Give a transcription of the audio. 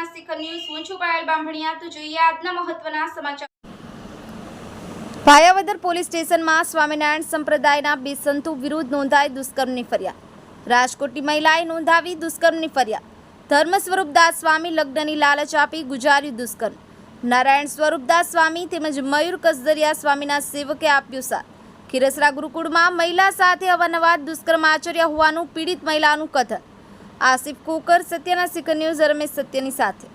સત્યના શિખર ન્યૂઝ હું છું પાયલ બામણિયા। તો જોઈએ આજના મહત્વના સમાચાર। ભાયાવદર પોલીસ સ્ટેશનમાં સ્વામિનારાયણ સંપ્રદાયના બે સંતો વિરુદ્ધ નોંધાઈ દુષ્કર્મની ફરિયાદ। રાજકોટની મહિલાએ નોંધાવી દુષ્કર્મની ફરિયાદ। ધર્મ સ્વરૂપદાસ સ્વામી લગ્નની લાલચ આપી ગુજાર્યું દુષ્કર્મ। નારાયણ સ્વરૂપદાસ સ્વામી તેમજ મયુર કસદરિયા સ્વામીના સેવકે આપ્યું સાથ। ખીરસરા ગુરુકુળમાં મહિલા સાથે અવારનવાર દુષ્કર્મ આચર્યા હોવાનું પીડિત મહિલાનું કથન। આસિફ કોકર, સત્યના શિખર ન્યૂઝ, રમેશ સત્યની સાથે।